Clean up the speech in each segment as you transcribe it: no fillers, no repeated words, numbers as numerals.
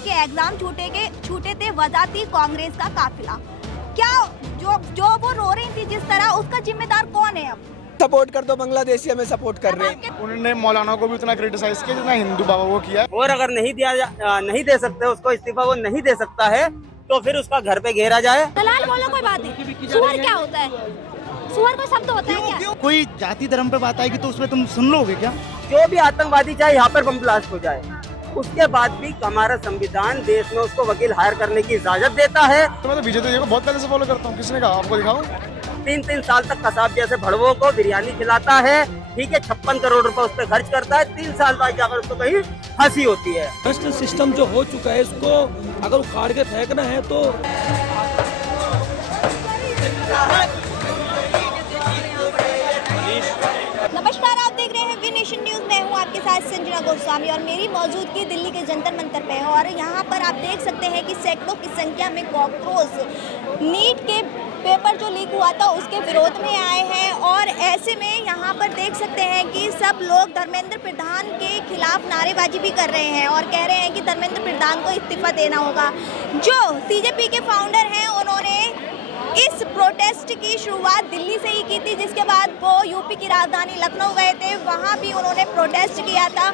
बेटियों के एग्जाम छूटे थे वजह थी कांग्रेस का काफिला। क्या जो वो रो रही थी जिस तरह, उसका जिम्मेदार कौन है? अब सपोर्ट कर दो, बांग्लादेशी हमें सपोर्ट कर रहे हैं। उन्होंने मौलाना को भी उतना क्रिटिसाइज किया जितना हिंदू बाबा को किया। और अगर नहीं दे सकते उसको इस्तीफा, वो नहीं दे सकता है तो फिर उसका घर पे घेरा जाए। दलाल बोलो कोई बात नहीं, सुअर क्या होता है? सुअर कोई शब्द होता है क्या? कोई जाति धर्म पे बात आएगी तो उसमें तुम सुन लोगे क्या? जो भी आतंकवादी चाहे यहाँ पर बम ब्लास्ट हो जाए, उसके बाद भी हमारा संविधान देश में उसको वकील हायर करने की इजाजत देता है। तो मैं तो बीजेपी को बहुत पहले से फॉलो करता हूँ। किसने कहा? आपको दिखाऊं? 3 साल तक कसाब जैसे भड़वों को बिरयानी खिलाता है, ठीक है, 56 करोड़ रुपए उस पर खर्च करता है, 3 साल बाद जाकर उसको कहीं हंसी होती है। भ्रष्ट सिस्टम जो हो चुका है, इसको अगर उखाड़ के फेंकना है तो नमस्कार, आप देख रहे हैं वी नेशन न्यूज। मैं हूं आपके साथ संजना गोस्वामी और मेरी मौजूदगी दिल्ली के जंतर मंतर पे है। और यहां पर आप देख सकते हैं कि सैकड़ों की संख्या में कॉकरोच नीट के पेपर जो लीक हुआ था उसके विरोध में आए हैं। और ऐसे में यहाँ पर देख सकते हैं कि सब लोग धर्मेंद्र प्रधान के खिलाफ नारेबाजी भी कर रहे हैं और कह रहे हैं कि धर्मेंद्र प्रधान को इस्तीफा देना होगा। जो सीजेपी के फाउंडर हैं, उन्होंने इस प्रोटेस्ट की शुरुआत दिल्ली से ही की थी, जिसके बाद वो यूपी की राजधानी लखनऊ गए थे, वहाँ भी उन्होंने प्रोटेस्ट किया था।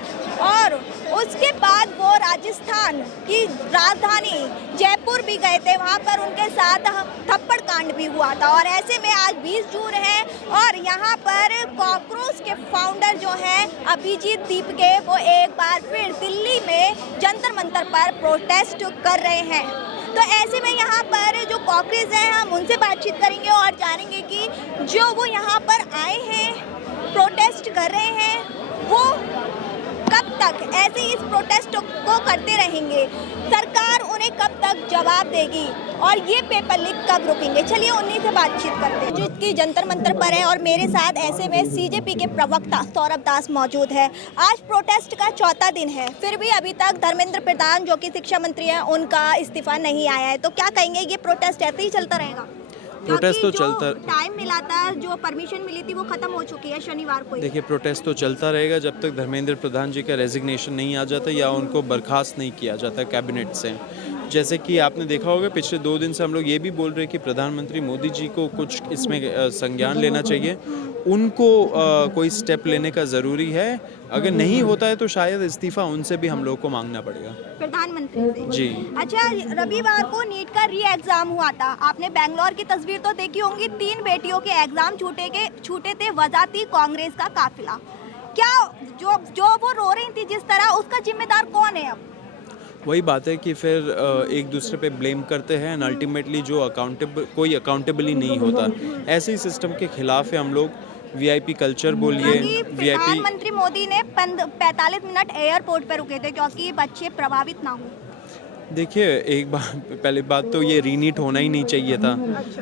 और उसके बाद वो राजस्थान की राजधानी जयपुर भी गए थे, वहाँ पर उनके साथ थप्पड़ कांड भी हुआ था। और ऐसे में आज 20 जून है और यहाँ पर कॉकरोच के फाउंडर जो हैं अभिजीत दीपके, वो एक बार फिर दिल्ली में जंतर मंतर पर प्रोटेस्ट कर रहे हैं। तो ऐसे में यहाँ पर जो कॉकरेज हैं, हम उनसे बातचीत करेंगे और जानेंगे कि जो वो यहाँ पर आए हैं, प्रोटेस्ट कर रहे हैं, वो कब तक ऐसे ही इस प्रोटेस्ट को करते रहेंगे, सरकार उन्हें कब तक जवाब देगी और ये पेपर लीक कब रुकेंगे। चलिए उन्हीं से बातचीत करते हैं जिसकी जंतर मंतर पर है। और मेरे साथ ऐसे में सीजेपी के प्रवक्ता सौरभ दास मौजूद है। आज प्रोटेस्ट का चौथा दिन है, फिर भी अभी तक धर्मेंद्र प्रधान जो कि शिक्षा मंत्री हैं, उनका इस्तीफा नहीं आया है। तो क्या कहेंगे, ये प्रोटेस्ट ऐसे ही चलता रहेगा? प्रोटेस्ट तो चलता, टाइम मिला था, जो परमिशन मिली थी वो खत्म हो चुकी है शनिवार को। देखिए प्रोटेस्ट तो चलता रहेगा जब तक धर्मेंद्र प्रधान जी का रेजिग्नेशन नहीं आ जाता या उनको बर्खास्त नहीं किया जाता कैबिनेट से। जैसे कि आपने देखा होगा पिछले 2 दिन से हम लोग ये भी बोल रहे हैं कि प्रधानमंत्री मोदी जी को कुछ इसमें संज्ञान लेना चाहिए, उनको कोई स्टेप लेने का ज़रूरी है। अगर नहीं होता है तो शायद इस्तीफा उनसे भी हम लोग को मांगना पड़ेगा, प्रधानमंत्री से। जी। अच्छा, रविवार को नीट का री एग्जाम हुआ था, आपने बेंगलोर की तस्वीर तो देखी होंगी। 3 बेटियों के एग्जाम छूटे थे, वजह थी कांग्रेस का काफिला। क्या जो वो रो रही थी जिस तरह, उसका जिम्मेदार कौन है? अब वही बात है कि फिर एक दूसरे पे ब्लेम करते हैं एंड अल्टीमेटली जो कोई अकाउंटेबल ही नहीं होता। ऐसे ही सिस्टम के खिलाफ है हम लोग। वीआईपी कल्चर बोलिए, वीआईपी। प्रधानमंत्री मोदी ने 45 मिनट एयरपोर्ट पर रुके थे क्योंकि बच्चे प्रभावित ना हो। देखिए, एक बात, पहली बात तो ये रीनीट होना ही नहीं चाहिए था।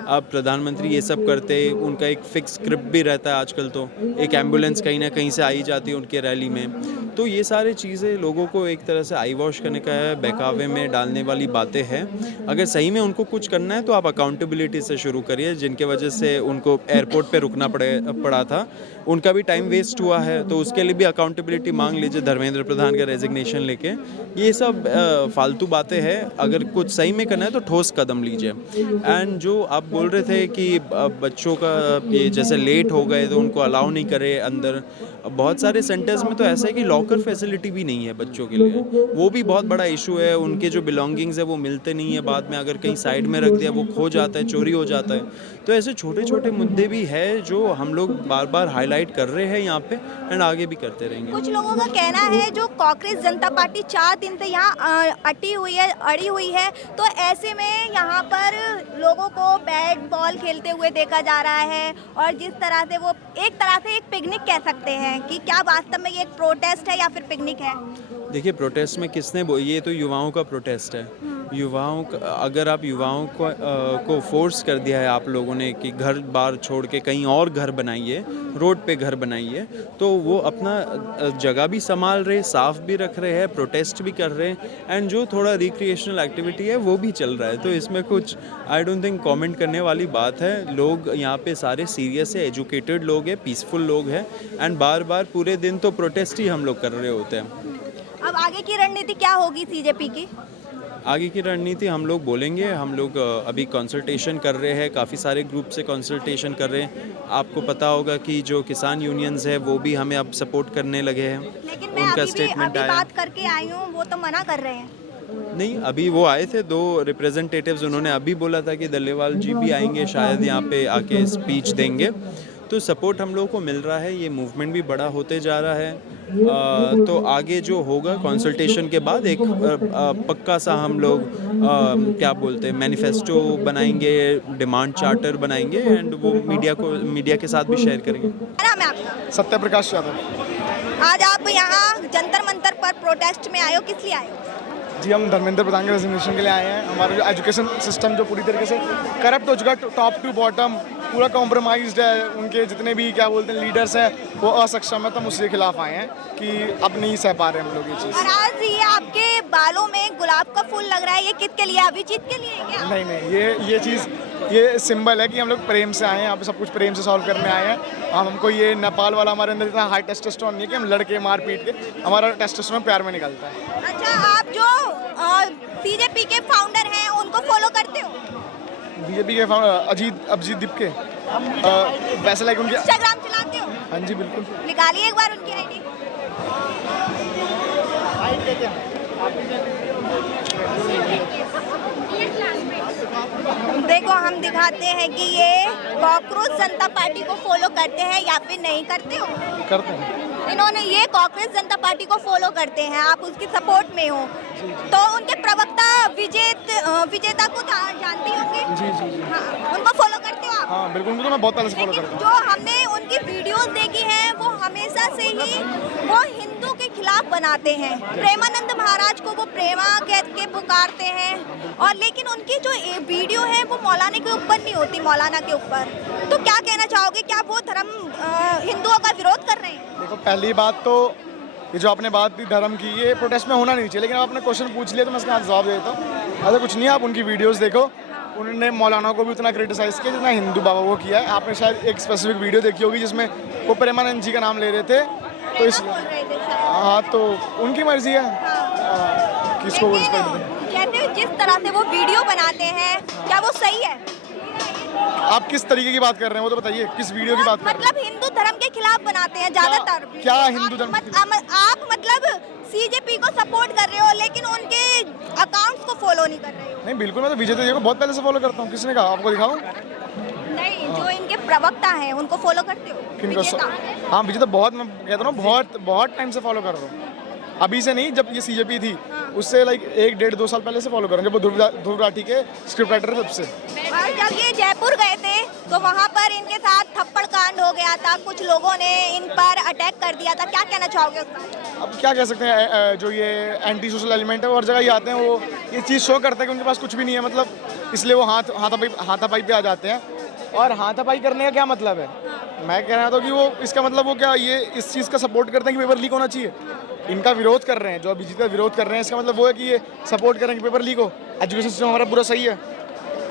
अब प्रधानमंत्री ये सब करते, उनका एक फिक्स स्क्रिप्ट भी रहता है आजकल, तो एक एम्बुलेंस कहीं ना कहीं से आई जाती है उनके रैली में। तो ये सारी चीज़ें लोगों को एक तरह से आई वॉश करने का है, बहकावे में डालने वाली बातें हैं। अगर सही में उनको कुछ करना है तो आप अकाउंटेबिलिटी से शुरू करिए, जिनके वजह से उनको एयरपोर्ट पे रुकना पड़ा था, उनका भी टाइम वेस्ट हुआ है, तो उसके लिए भी अकाउंटेबिलिटी मांग लीजिए धर्मेंद्र प्रधान का रेजिग्नेशन लेके। ये सब फालतू बातें है। अगर कुछ सही में करना है तो ठोस कदम लीजिए। एंड जो आप बोल रहे थे कि बच्चों का ये जैसे लेट हो गए तो उनको अलाउ नहीं करे अंदर, बहुत सारे सेंटर्स में तो ऐसा है कि लॉकर फैसिलिटी भी नहीं है बच्चों के लिए, वो भी बहुत बड़ा इशू है। उनके जो बिलोंगिंग्स है वो मिलते नहीं है, बाद में अगर कहीं साइड में रख दिया वो खो जाता है, चोरी हो जाता है। तो ऐसे छोटे छोटे मुद्दे भी है जो हम लोग बार बार हाईलाइट कर रहे हैं यहाँ पे एंड आगे भी करते रहेंगे। कुछ लोगों का कहना है जो कांग्रेस जनता पार्टी 4 दिन से यहाँ अड़ी हुई है, तो ऐसे में यहाँ पर लोगों को बैट बॉल खेलते हुए देखा जा रहा है। और जिस तरह से वो एक तरह से एक पिकनिक कह सकते हैं, कि क्या वास्तव में ये एक प्रोटेस्ट है या फिर पिकनिक है? देखिए, प्रोटेस्ट में ये तो युवाओं का प्रोटेस्ट है। अगर आप युवाओं को फोर्स कर दिया है आप लोगों ने कि घर बार छोड़ के कहीं और घर बनाइए, रोड पे घर बनाइए, तो वो अपना जगह भी संभाल रहे, साफ भी रख रहे हैं, प्रोटेस्ट भी कर रहे हैं एंड जो थोड़ा रिक्रिएशनल एक्टिविटी है वो भी चल रहा है। तो इसमें कुछ आई डोंट थिंक कमेंट करने वाली बात है। लोग यहाँ पे सारे सीरियस है, एजुकेटेड लोग हैं, पीसफुल लोग हैं एंड बार बार पूरे दिन तो प्रोटेस्ट ही हम लोग कर रहे होते हैं। अब आगे आगे की रणनीति क्या होगी सीजेपी की? आगे की रणनीति हम लोग बोलेंगे। हम लोग अभी कंसल्टेशन कर रहे हैं, काफ़ी सारे ग्रुप से कंसल्टेशन कर रहे हैं। आपको पता होगा कि जो किसान यूनियंस है वो भी हमें अब सपोर्ट करने लगे हैं। लेकिन मैं उनका अभी स्टेटमेंट आया बात करके आई हूँ, वो तो मना कर रहे हैं। नहीं, अभी वो आए थे 2 रिप्रेजेंटेटिव्स, उन्होंने अभी बोला था कि दल्लेवाल जी भी आएंगे, शायद यहाँ पे आके स्पीच देंगे। तो सपोर्ट हम लोगों को मिल रहा है, ये मूवमेंट भी बड़ा होते जा रहा है। तो आगे जो होगा कंसल्टेशन के बाद एक पक्का सा हम लोग क्या बोलते हैं मैनिफेस्टो बनाएंगे, डिमांड चार्टर बनाएंगे एंड वो मीडिया के साथ भी शेयर करेंगे। क्या नाम है आपका? सत्य प्रकाश यादव। आज आप यहाँ जंतर मंतर पर प्रोटेस्ट में आए हो, किस लिए आए हो? जी, हम धर्मेंद्र प्रधान के रेजिग्नेशन के लिए आए हैं। हमारा जो एजुकेशन सिस्टम जो पूरी तरीके से करप्ट हो चुका है, टॉप टू बॉटम पूरा कॉम्प्रोमाइज्ड है। उनके जितने भी क्या बोलते हैं लीडर्स हैं वो असक्षम है, तो हम उसके खिलाफ आए हैं कि अब नहीं सह पा रहे हम लोग ये चीज़। और आज ये आपके बालों में गुलाब का फूल लग रहा है, ये किसके लिए? अभिजीत के लिए है क्या? नहीं, ये चीज़ ये सिंबल है कि हम लोग प्रेम से आए हैं, यहाँ पे सब कुछ प्रेम से सॉल्व करने आए हैं। हमको ये नेपाल वाला हमारे अंदर इतना हाई टेस्टोस्टेरोन नहीं है कि हम लड़के मार पीट के, हमारा टेस्टोस्टेरोन प्यार में निकलता है। अच्छा, आप जो सीजेपी के फाउंडर हैं उनको फॉलो करते हो? बीजेपी के फाउंडर अभिजीत दीपके वैसे लाइक उनके इंस्टाग्राम चलाते हो? हाँ जी बिल्कुल। निकालिए एक बार उनकी आईडी। देखो, हम दिखाते हैं कि ये कॉकरोच जनता पार्टी को फॉलो करते हैं या फिर नहीं करते हो। करते हैं। इन्होंने ये कांग्रेस जनता पार्टी को फॉलो करते हैं, आप उसकी सपोर्ट में हो, तो उनके प्रवक्ता विजेता को जानते होंगे? जी। हाँ, उनको फॉलो करते हो आप? हाँ बिल्कुल, उनको तो मैं बहुत पहले से फॉलो लेकिन करता हूँ। जो हमने उनकी वीडियोस देखी हैं वो हमेशा से ही वो हिंदू के खिलाफ बनाते हैं। प्रेमानंद महाराज को वो प्रेमा कह के पुकारते हैं, और लेकिन उनकी जो वीडियो है वो मौलाना के ऊपर नहीं होती, मौलाना के ऊपर। तो क्या कहना चाहोगे, क्या वो धर्म हिंदुओं का विरोध कर रहे हैं? देखो, पहली बात तो ये जो आपने बात की धर्म की, ये प्रोटेस्ट में होना नहीं चाहिए, लेकिन आपने क्वेश्चन पूछ लिया तो मैं इसका जवाब देता हूँ। ऐसा कुछ नहीं है, आप उनकी वीडियोस देखो। उन्होंने मौलाना को भी उतना क्रिटिसाइज़ किया जितना हिंदू बाबा को किया है। आपने शायद एक स्पेसिफिक वीडियो देखी होगी जिसमें वो प्रेमानंद जी का नाम ले रहे थे, तो इस हाँ तो उनकी मर्जी है किसको वो रिस्पेक्ट दें। कहते जिस तरह से वो वीडियो बनाते हैं, क्या वो सही है? आप किस तरीके की बात कर रहे हैं वो तो बताइए, किस वीडियो की बात कर रहे हैं? मतलब हिंदू धर्म के खिलाफ बनाते हैं ज्यादातर। क्या हिंदू धर्म? आप मतलब सीजेपी को सपोर्ट कर रहे हो लेकिन उनके अकाउंट्स को फॉलो नहीं कर रहे हो? नहीं बिल्कुल, मैं तो विजय को बहुत पहले से फॉलो करता हूँ। किसने कहा? आपको दिखाऊं? नहीं, जो इनके प्रवक्ता हैं उनको फॉलो करते हो? किनको? हाँ विजय तो बहुत, मैं कहता हूँ बहुत टाइम से फॉलो कर रहा हूँ। अभी से नहीं, जब ये सीजेपी थी उससे लाइक 1-1.5-2 साल पहले से फॉलो कर रहा हूँ, जब वो ध्रुव राठी के स्क्रिप्ट राइटर तब से। और जब ये जयपुर गए थे तो वहाँ पर इनके साथ थप्पड़ कांड हो गया था, कुछ लोगों ने इन पर अटैक कर दिया था, क्या कहना चाहोगे उसका? अब क्या कह सकते हैं, जो ये एंटी सोशल एलिमेंट है वो हर जगह ही आते हैं, वो ये चीज़ शो करता है कि उनके पास कुछ भी नहीं है, मतलब इसलिए वो हाथापाई पे आ जाते हैं। और हाथापाई करने का क्या मतलब है? मैं कह रहा था कि वो इसका मतलब वो क्या ये इस चीज़ का सपोर्ट करते हैं कि पेपर लीक होना चाहिए। इनका विरोध कर रहे हैं, जो अभिजीत का विरोध कर रहे हैं, इसका मतलब वो है कि ये सपोर्ट करें कि पेपर लीक हो। एजुकेशन सिस्टम हमारा पूरा सही है।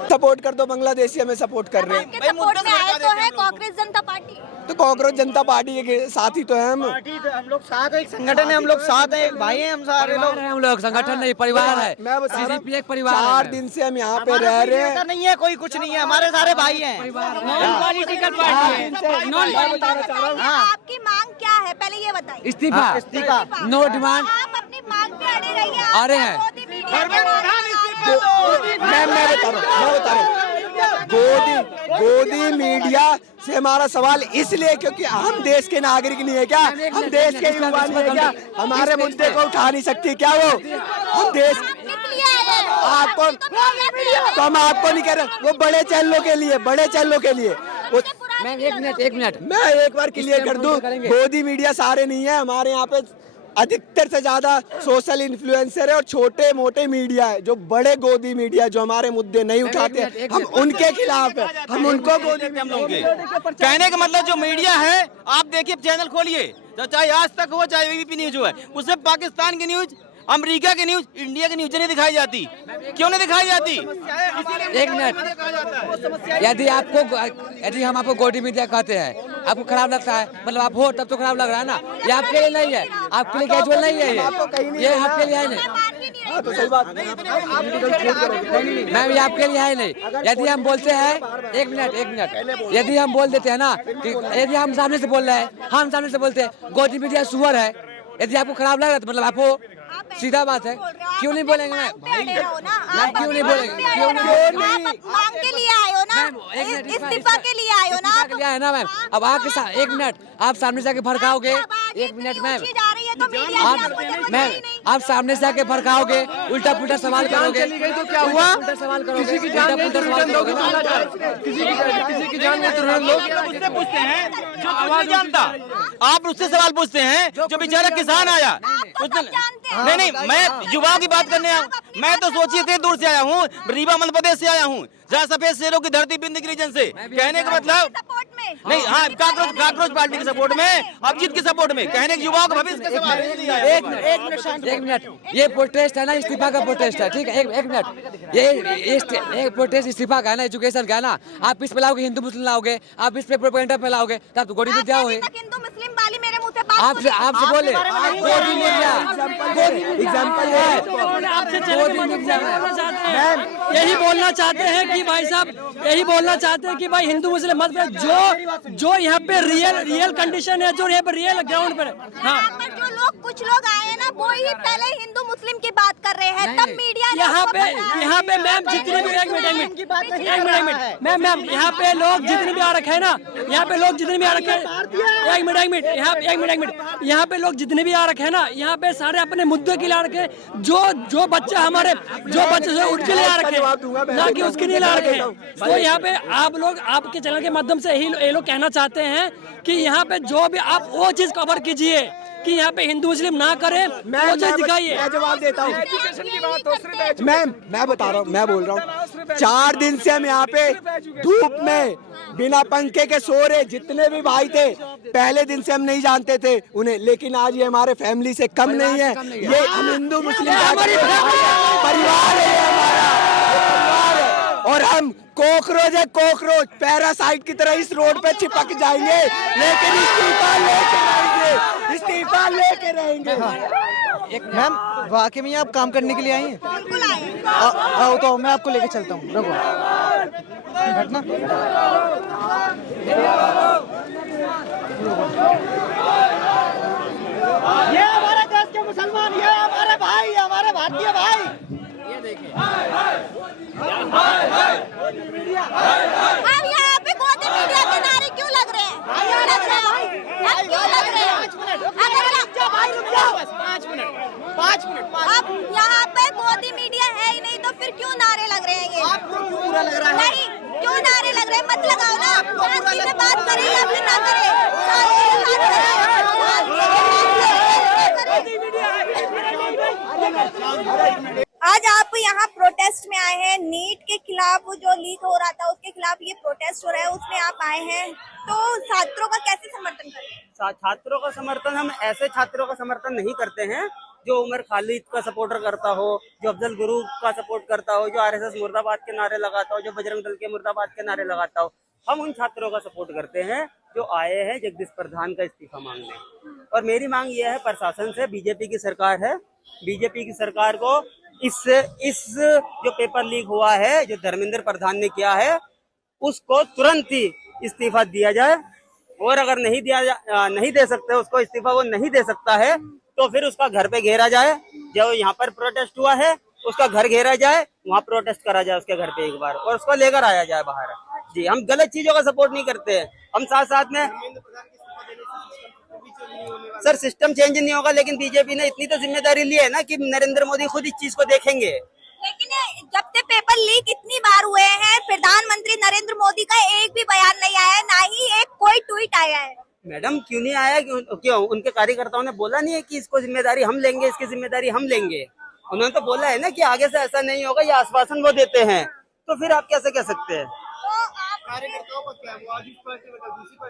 सपोर्ट कर दो, बांग्लादेशी हमें सपोर्ट कर रहे हैं। आपके सपोर्ट में आए तो है कांग्रेस जनता पार्टी? तो कांग्रेस जनता पार्टी के साथी तो है हम। हम लोग साथ हैं, एक संगठन है, हम लोग साथ हैं, एक भाई हैं, हम सारे लोग। हम लोग संगठन नहीं, परिवार है। मैं बता रहा CCP एक परिवार 4 है। दिन से हम यहाँ पे रह रहे हैं। नहीं है कोई, कुछ नहीं है, हमारे सारे भाई हैं। नॉन पॉलिटिकल पार्टी है। नॉन आपकी मांग क्या है पहले ये बताइए? इस्तीफा। No demand. आप अपनी मांग पे अड़े रहिए। अड़े हैं। मैं बता रहा हूँ गोदी मीडिया से हमारा सवाल इसलिए क्योंकि हम देश के नागरिक नहीं है क्या? हम देश के युवा नहीं है क्या? हमारे मुद्दे को उठा नहीं सकती क्या वो? हम देश आपको तो हम आपको नहीं कह रहे, वो बड़े चैनलों के लिए मैम एक मिनट मैं एक बार क्लियर कर दूं, गोदी मीडिया सारे नहीं है हमारे यहाँ पे। अधिकतर से ज्यादा सोशल इन्फ्लुएंसर है और छोटे मोटे मीडिया है। जो बड़े गोदी मीडिया जो हमारे मुद्दे नहीं उठाते हम उनके खिलाफ है, हम उनको गोदी कहने का मतलब जो मीडिया है, आप देखिए चैनल खोलिए, चाहे आज तक हो चाहे एबीपी न्यूज हो है, उसमें पाकिस्तान की न्यूज अमेरिका की न्यूज इंडिया की न्यूज नहीं दिखाई जाती, क्यों नहीं दिखाई जाती? एक मिनट, यदि हम आपको गोदी मीडिया कहते हैं, आपको खराब लगता है, मतलब आप हो तब तो खराब लग रहा है ना। ये आपके लिए नहीं है, आपके लिए कैजुअल नहीं है, ये आपके लिए है नहीं मैम, ये आपके लिए है नहीं। यदि हम बोलते हैं, एक मिनट, यदि हम बोल देते हैं ना कि यदि हम सामने से बोल रहे हैं, हम सामने से बोलते हैं गोदी मीडिया सुअर है, यदि आपको खराब लग रहा है तो मतलब आपको सीधा बात है, क्यों नहीं बोलेंगे मैम? क्यों नहीं बोलेंगे? क्यों नहीं? मांग के लिए आए हो ना, इस्तीफा के लिए आए हो ना, क्या है ना मैम? अब आपके साथ एक मिनट, आप सामने से आके भड़काओगे, एक मिनट मैम, आप सामने से आके भड़काओगे, उल्टा पुल्टा सवाल करोगे तो क्या हुआ? उल्टा सवाल करोगे, किसी की जान में किसी की जान में तो लोग उससे पूछते हैं जो आवाज जानता, आप उससे सवाल पूछते हैं जो बेचारा किसान आया। नहीं, मैं युवाओं की बात करने आया, मैं तो सोचिए इतने दूर से आया हूँ, रीवा मध्य प्रदेश से आया हूँ, जहाँ सफेद शेरों की धरती बिंद रीजन से। कहने का मतलब नहीं, हाँ, काकरोच पार्टी के सपोर्ट में, अभिजीत के सपोर्ट में, कहने के युवाओं का भविष्य का सवाल। एक मिनट, ये प्रोटेस्ट है ना, इस्तीफा का प्रोटेस्ट है, ठीक है? एक मिनट, ये प्रोटेस्ट इस्तीफा का है ना, एजुकेशन का है ना। आप इस पे लाओगे, हिंदू मुस्लिम लाओगे, आप इस पे प्रोपेगेंडा पे लाओगे, तब तो गोदी मीडिया हो। हिंदू मुस्लिम वाली मेरे मुंह से बात आपसे बोले गोदी मीडिया एग्जाम्पल है, यही बोलना चाहते हैं कि भाई साहब, यही बोलना चाहते हैं कि भाई हिंदू मुस्लिम मत, जो यहाँ पे रियल कंडीशन है, जो यहाँ पे रियल ग्राउंड पर है। हाँ, जो कुछ लोग आए हैं ना, वो ही पहले हिंदू मुस्लिम की बात कर रहे हैं, तब मीडिया यहाँ पे मैम जितने भी एक मिनट मैम, यहाँ पे लोग जितने भी आ रखे हैं ना, यहाँ पे लोग जितने भी आ रखे हैं, एक मिनट, यहाँ पे लोग जितने भी आ रखे हैं ना, यहाँ पे सारे अपने मुद्दे के लिए आ रखे, जो बच्चा हमारे जो बच्चे उनके लिए आ रखे हैं, ना कि उसके लिए ला रखे हैं। तो यहाँ पे आप लोग, आपके चैनल के माध्यम से ये लोग कहना चाहते हैं कि यहाँ पे जो भी आप वो चीज कवर कीजिए कि यहाँ पे हिंदू मुस्लिम ना करे, वो चीज दिखाइए। मैं जवाब देता हूँ मैम, मैं बता रहा हूँ, मैं बोल रहा हूँ, 4 दिन से हम यहाँ पे धूप में बिना पंखे के सो रहे, जितने भी भाई थे पहले दिन से हम नहीं जानते थे उन्हें, लेकिन आज ये हमारे फैमिली से कम नहीं है, ये हम हिंदू मुस्लिम परिवार है, हमारा परिवार है, और हम कॉकरोच है, कॉकरोच पैरासाइट की तरह इस रोड पे चिपक जाएंगे, लेकिन इस्तीफा लेके रहेंगे। मैम, वाकई में आप काम करने के लिए आई हैं? बिल्कुल आए। आओ तो मैं आपको लेके चलता हूँ, रुको बैठना। ये हमारे देश के मुसलमान, ये हमारे भाई, हमारे भारतीय भाई, ये देखिए। अब यहाँ पे गोदी मीडिया के नारे क्यों लग रहे हैं? क्यों लग रहे हैं? क्यों लग रहे हैं? अब यहाँ पे गोदी मीडिया है ही नहीं, तो फिर क्यों नारे लग रहे हैं ये? आपको क्यों बुरा लग रहा है? नहीं, क्यों नारे लग रहे हैं? मत लगाओ ना, शांति से बात करें या फिर ना करें, शांति से बात करें। आज आप यहाँ प्रोटेस्ट में आए हैं, नीट के खिलाफ जो लीक हो रहा था उसके खिलाफ ये प्रोटेस्ट हो रहा है, उसमें आप आए हैं, तो छात्रों का कैसे समर्थन करें? छात्रों का समर्थन, हम ऐसे छात्रों का समर्थन नहीं करते हैं जो उमर खालिद का सपोर्टर करता हो, जो अफजल गुरु का सपोर्ट करता हो, जो आरएसएस मुर्दाबाद के नारे लगाता हो, जो बजरंग दल के मुर्दाबाद के नारे लगाता हो। हम उन छात्रों का सपोर्ट करते हैं जो आए हैं जगदीश प्रधान का इस्तीफा मांगने। और मेरी मांग ये है प्रशासन से, बीजेपी की सरकार है, बीजेपी की सरकार को इस जो पेपर लीक हुआ है जो धर्मेंद्र प्रधान ने किया है उसको तुरंत ही इस्तीफा दिया जाए, और अगर नहीं दे सकते उसको इस्तीफा, वो नहीं दे सकता है तो फिर उसका घर पे घेरा जाए, जो यहाँ पर प्रोटेस्ट हुआ है उसका घर घेरा जाए, वहाँ प्रोटेस्ट करा जाए उसके घर पे एक बार, और उसको लेकर आया जाए बाहर। जी, हम गलत चीजों का सपोर्ट नहीं करते हैं, हम साथ में सर सिस्टम चेंज नहीं होगा, लेकिन बीजेपी ने इतनी तो जिम्मेदारी ली है ना कि नरेंद्र मोदी खुद इस चीज को देखेंगे। लेकिन जब से पेपर लीक इतनी बार हुए हैं, प्रधानमंत्री नरेंद्र मोदी का एक भी बयान नहीं आया है, ना ही एक कोई ट्वीट आया है। मैडम क्यों नहीं आया? क्यों उनके कार्यकर्ताओं ने बोला नहीं है कि इसको जिम्मेदारी हम लेंगे, इसकी जिम्मेदारी हम लेंगे? उन्होंने तो बोला है ना कि आगे से ऐसा नहीं होगा, ये आश्वासन वो देते हैं, तो फिर आप कैसे कह सकते हैं?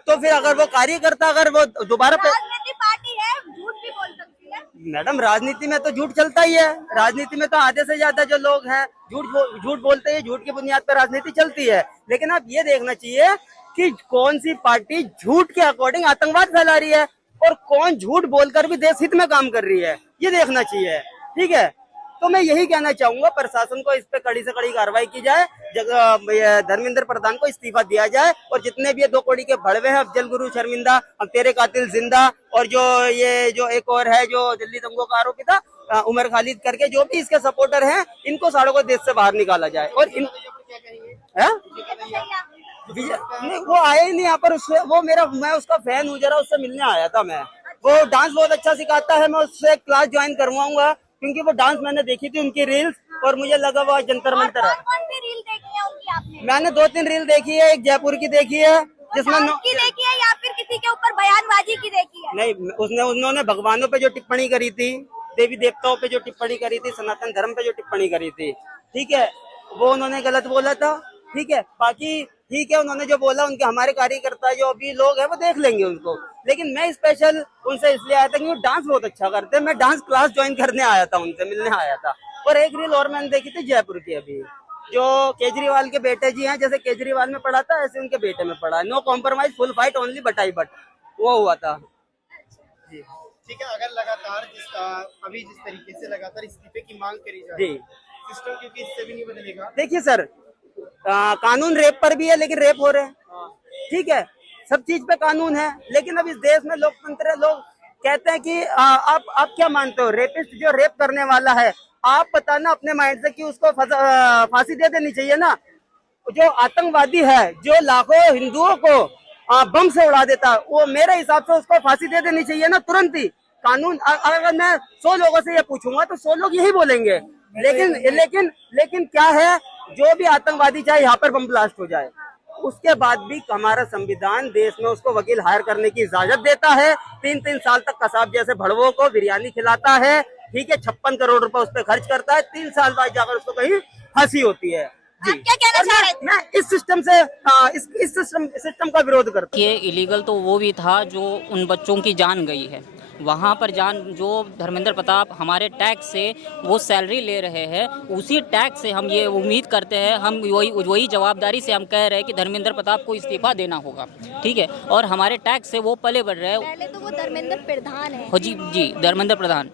तो फिर अगर वो कार्यकर्ता, अगर वो दोबारा राजनीतिक पार्टी है, झूठ भी बोल सकती है। मैडम राजनीति में तो झूठ चलता ही है। राजनीति में तो आधे से ज्यादा जो लोग हैं झूठ बोलते हैं, झूठ की बुनियाद पर राजनीति चलती है। लेकिन अब ये देखना चाहिए कि कौन सी पार्टी झूठ के अकॉर्डिंग आतंकवाद फैला रही है और कौन झूठ बोलकर भी देश हित में काम कर रही है, ये देखना चाहिए। ठीक है, तो मैं यही कहना चाहूंगा प्रशासन को इस पे कड़ी से कड़ी कार्रवाई की जाए, धर्मेंद्र प्रधान को इस्तीफा दिया जाए और जितने भी ये 2 कौड़ी के भड़वे हैं, अफजल गुरु शर्मिंदा, अब तेरे कातिल जिंदा, और जो एक और है जो दिल्ली दंगों का आरोपी था उमर खालिद करके, जो भी इसके सपोर्टर हैं, इनको सारों को देश से बाहर निकाला जाए। और इन नहीं, वो आए ही नहीं यहाँ पर। उससे मैं उसका फैन हूँ, जरा उससे मिलने आया था मैं। वो डांस बहुत अच्छा सिखाता है, मैं उससे क्लास ज्वाइन करवाऊंगा, क्योंकि वो डांस मैंने देखी थी उनकी रील्स और मुझे लगा वो जंतर मंतर है। कौन सी रील देखी है उनकी आपने? मैंने 2-3 रील देखी है, एक जयपुर की देखी है जिसमें की देखी है या फिर किसी के ऊपर बयानबाजी की देखी है? नहीं, उन्होंने भगवानों पे जो टिप्पणी करी थी, देवी देवताओं पे जो टिप्पणी करी थी, सनातन धर्म पे जो टिप्पणी करी थी, ठीक है, वो उन्होंने गलत बोला था। ठीक है, बाकी ठीक है, उन्होंने जो बोला, उनके हमारे कार्यकर्ता जो अभी लोग हैं वो देख लेंगे उनको। लेकिन मैं स्पेशल उनसे इसलिए आया था कि वो डांस बहुत अच्छा करते हैं। मैं डांस क्लास ज्वाइन करने आया था, उनसे मिलने आया था। और एक रील और मैंने देखी थी जयपुर की, अभी जो केजरीवाल के बेटे जी हैं, जैसे केजरीवाल में पढ़ा था ऐसे उनके बेटे में पढ़ा, no compromise, full fight, only बटाई बट, वो हुआ था। ठीक है, अगर लगातार अभी जिस तरीके से लगातार इस्तीफे की मांग करी जा जी, रही है, सिस्टम क्योंकि इससे भी नहीं बदलेगा। देखिए सर, कानून रेप पर भी है, लेकिन रेप हो रहे हैं। ठीक है, सब चीज पे कानून है, लेकिन अब इस देश में लोकतंत्र है। लोग कहते हैं कि आप क्या मानते हो, रेपिस्ट जो रेप करने वाला है, आप बताना अपने माइंड से कि उसको फांसी दे देनी चाहिए ना। जो आतंकवादी है, जो लाखों हिंदुओं को बम से उड़ा देता है, वो मेरे हिसाब से उसको फांसी दे देनी चाहिए ना, तुरंत ही। कानून, अगर मैं 100 लोगों से ये पूछूंगा तो 100 लोग यही बोलेंगे। लेकिन क्या है, जो भी आतंकवादी चाहे यहाँ पर बम ब्लास्ट हो जाए, उसके बाद भी हमारा संविधान देश में उसको वकील हायर करने की इजाजत देता है। 3-3 साल तक कसाब जैसे भड़वों को बिरयानी खिलाता है। ठीक है, 56 करोड़ रुपए उस पर खर्च करता है, 3 साल बाद जाकर उसको कहीं फांसी होती है। जी, क्या कहना चाह रहे थे? मैं इस सिस्टम से इस सिस्टम का विरोध करता हूँ। ये इलीगल तो वो भी था जो उन बच्चों की जान गई है वहाँ पर, जान जो धर्मेंद्र प्रताप हमारे टैक्स से वो सैलरी ले रहे हैं, उसी टैक्स से हम ये उम्मीद करते हैं, हम वही जवाबदारी से हम कह रहे हैं कि धर्मेंद्र प्रताप को इस्तीफा देना होगा। ठीक है, और हमारे टैक्स से वो पले बढ़ रहे हैं। पहले तो वो धर्मेंद्र प्रधान है। जी, धर्मेंद्र प्रधान।